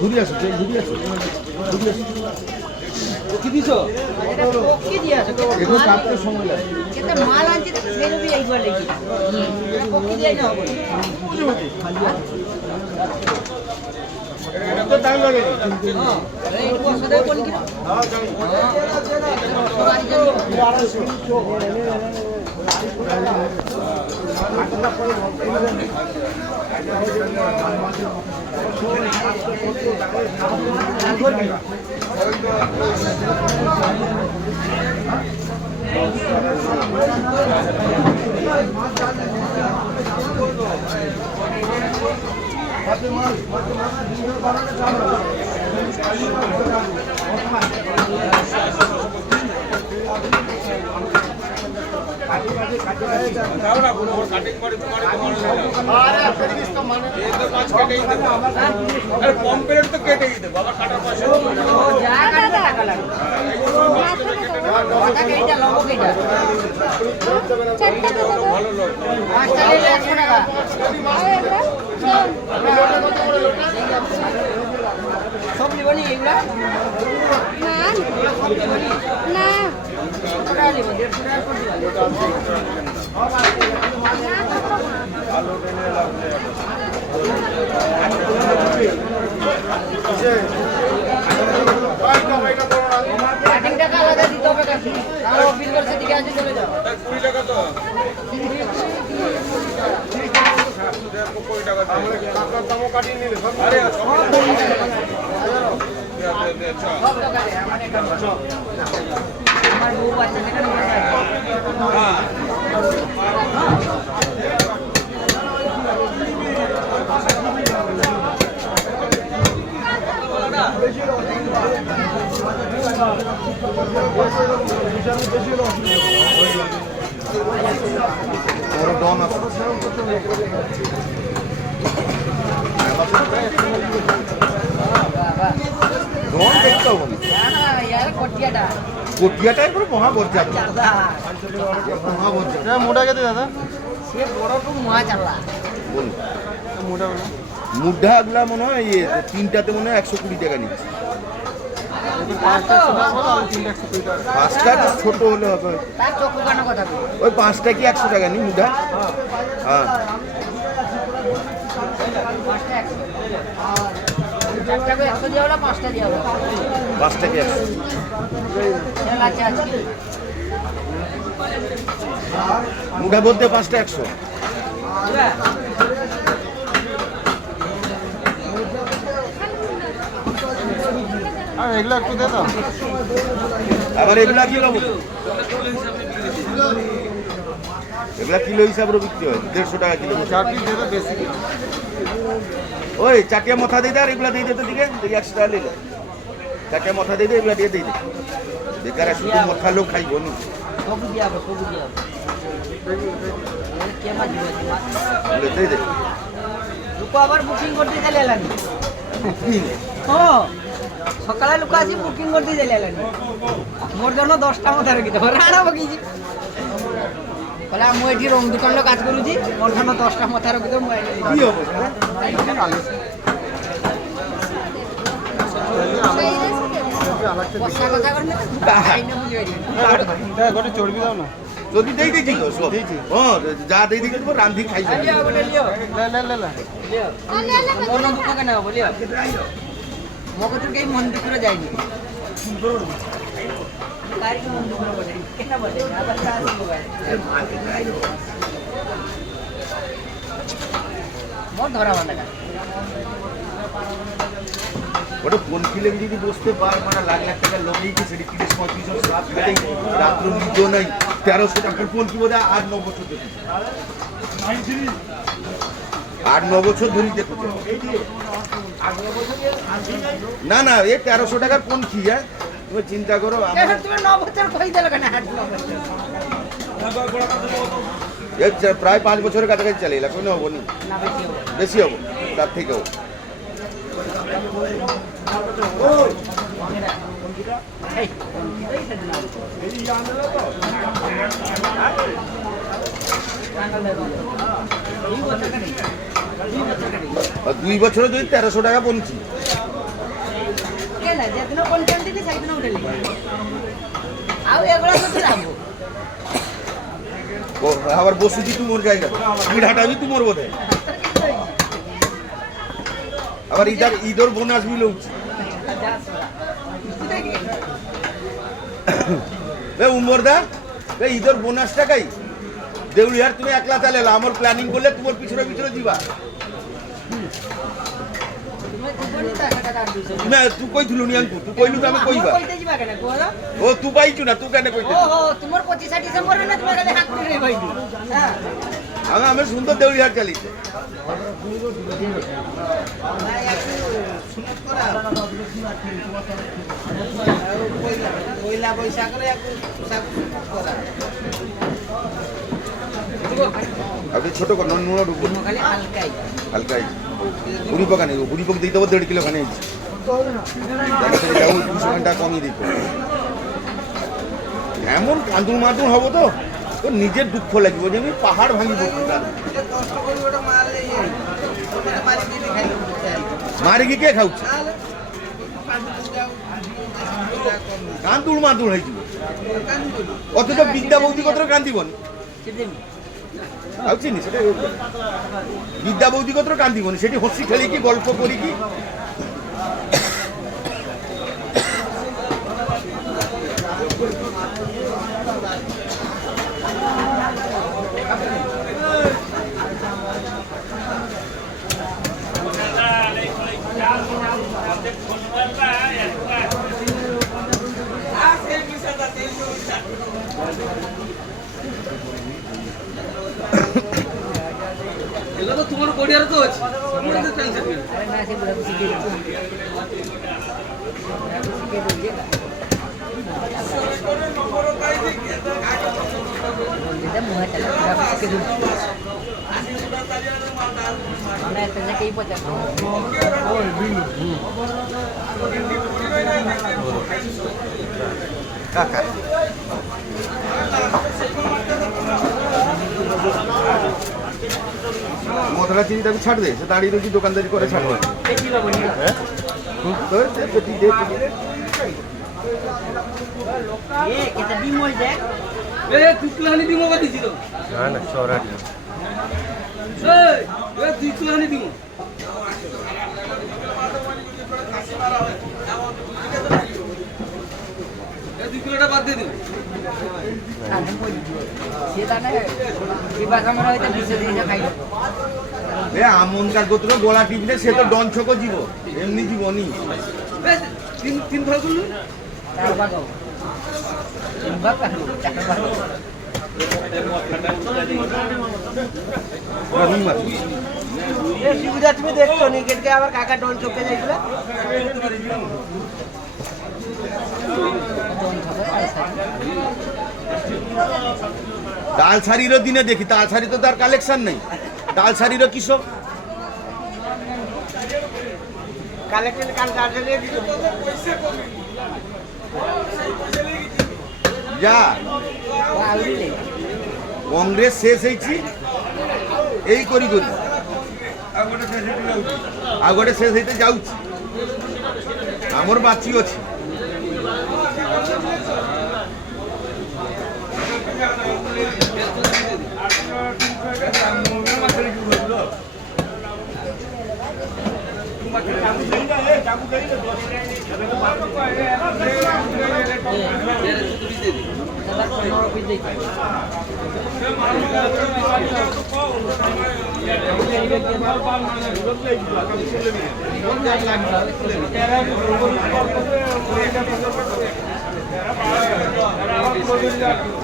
ঘুরি আসো, ঘুরি আসো, ঘুরি আসো। কি দিছো? কি দিয়ে আছে? এখন কাটতে সময় লাগে। এটা মাল আনছি তো সেরবি এইবার দেখি। কি দিয়ে না হবে? তো টাইম লাগে। হ্যাঁ, এই বছরে কোন কি? হ্যাঁ, সব লিবনি এগুলা না না কতটা লিব 150 টাকা করে দিবা টাকা আলাদা দিতে হবে কাকি আর বিল করছে দিকে আজ চলে যাও 20 টাকা তো 20 টাকা তাহলে কাকার দামও কাটিয়ে নিলে আরে আমার বউ বাচ্চা থেকে হ্যাঁ বড় ডন আছে। ডন দেখতে হবে না यार কোটিয়াটা কোটিয়াটা একবার মহাবজ্জাত। মহাবজ্জাত। মোটা কেটে দাদা? সে বড় তো মহা চালা বলুন মুদ্রাগুলা মনে হয় ইয়ে তিনটাতে মনে হয় 120 টাকা নিচ্ছে। পাঁচটা ছোট হলে হবে। তার চোখ কানো কথা বল ওই পাঁচটা কি 100 টাকা নি মুদ্রা? হ্যাঁ পাঁচটা 100 চারটা 100 দিয়া হলো পাঁচটা দিয়া হলো পাঁচটা কি 100? চল আছে আজকে মুদ্রা বলতে পাঁচটা 100। আর এগুলো একটু দে দাও। আবার এগুলা কি নেবো? এগুলা কিলো হিসাবে বিক্রি হয় 150 টাকা কিলো। 4 পিস দে দাও বেশি। ওই চারটিয়া মাথা দিয়ে দে আর এগুলা দিয়ে দে তো দিকে 100 টাকা নিলে চারটিয়া মাথা দিয়ে দে এগুলা দিয়ে দিয়ে দে বেকার শুধু মাথা লোক খাইব নি সবু দিয়া হবে সবু দিয়া হবে কে মা দিবে দিয়ে দে লোক আবার বুকিং করতে চলে এলানি ও সকালে লোক আসি বুকিং করতে চলে এলানি মোর জন্য 10টা মাথা রেখে দেবো রাড়া বকিছি বলে আমি এটি রং দোকানে কাজ করুছি মোর জন্য 10টা মাথা রেখে দেবো কি হবে বসা কথা করলে তাই না বুঝি ঘরে চর্বি দাও না। যদি দেই দিছি তো সব হ্যাঁ যা দেই দিছি তো রান্ধি খাইব। লিও বলে লিও লে লে লে লে। লিও মন দুঃখ কেন বলিও মগো তো কেই মন দুঃখ যায়নি তারি মন দুঃখ বলে কেন বলে আবার তার মোর ধরা বাঁধা ওটা কোন ফিল্ম যদি বসতে পার মানে লাখ লাখ টাকা লোক নিতে সেটি 30-35 জন সাত ফেলেই রাত্র নিজো নাই 1300 টাকার কোন কি বোধ 8-9 বছর ধরে 8-9 বছর ধরে দেখো না না এই 1300 টাকার কোন কি হ্যাঁ তুমি চিন্তা করো তুমি 9 বছর কই দিল কেন 8 বছর প্রায় 5 বছরের কাছাকাছি চলে এলা কোনো হবো না না বেশি হবে বেশি হবো তার থেকেও এই এই আর 2 বছরে যদি 1300 টাকা পৌঁছি কেন যেদিন কন্টেন্ট দিলি সেইদিন উঠেলি ଆଉ এগুলো তো রাখবো আবার বসুছি তোমার জায়গা আমি হাঁটাবি তোমার বোধে আবার ঈদর বোনাস বি লউছি উমর দা ঈদর বোনাস টাকাই দেউলিয়ার তুমি একলা চালেলা আমার প্ল্যানিং করলে তোমার পিছনে পিছনে দিবা তুমি তুই কইছিলু নি আঙ্কু তুই কইলু তো আমি কইবা ও তুই পাইছু না তুই কেন কইতে তোমার 25 ডিসেম্বর না তোমার কাছে হাত করে ভাইছি হ্যাঁ আমি সুন্দর দেউলিয়ার চালিছে পয়লা বৈশাখরে আপনি ছোট কর নুন ঢুকবো খালি হালকাই হালকাই বুড়ি পকা নেই বুড়ি পক দিতে হবে 1.5 কিলো খানে যাও 200 ঘন্টা কমিয়ে দিত এমন কাঁদুর মাদুর হবো তো তোর নিজের দুঃখ লাগবে যে আমি পাহাড় ভাঙিব মারি কি কে খাউছে কান্দুর মাদুর হয়েছিল অথচ বিদ্যা বৌদি কত কান্দিবনি চিনি সেটা বিদ্যা বৌদি কত কান্দিবনি সেটি হসি খেলি কি গল্প করি কি এগুলো তো তোমার কোডিয়ার তো আছে আরে না সে বুড়া শিখে এটা মুহে চালা বুড়া শিখে দূর মানে তেনে কেই পচা কাকা মধুরা চিনি আমি ছাড় দে সে দাঁড়িয়ে রয়েছি দোকানদারি করে ছাড়বো এটা ডিম হয়ে যায় এ তুকলানি দিমো বা দিছিল না না সরাট এ তুকলানি দিমো এ 2 কিলোটা বাদ দিয়ে দিও আমনকার গোত্র গোলা টিপলে সে তো ডনছক জীব এমনি জীবনী তিন ভাগ করলো সুবিধা তুমি দেখছো নি কেটে আবার কাকা ডন চোখে যাইছিল ডাল শাড়িরও দিনে দেখি ডাল শাড়ি তো তার কালেকশন নেই ডাল শাড়িরও কিসব যা কংগ্রেস শেষ হয়েছি এই করি করি আগোটে শেষ হইতে যাচ্ছি আমার বাঁচি ଅଛି Terima kasih.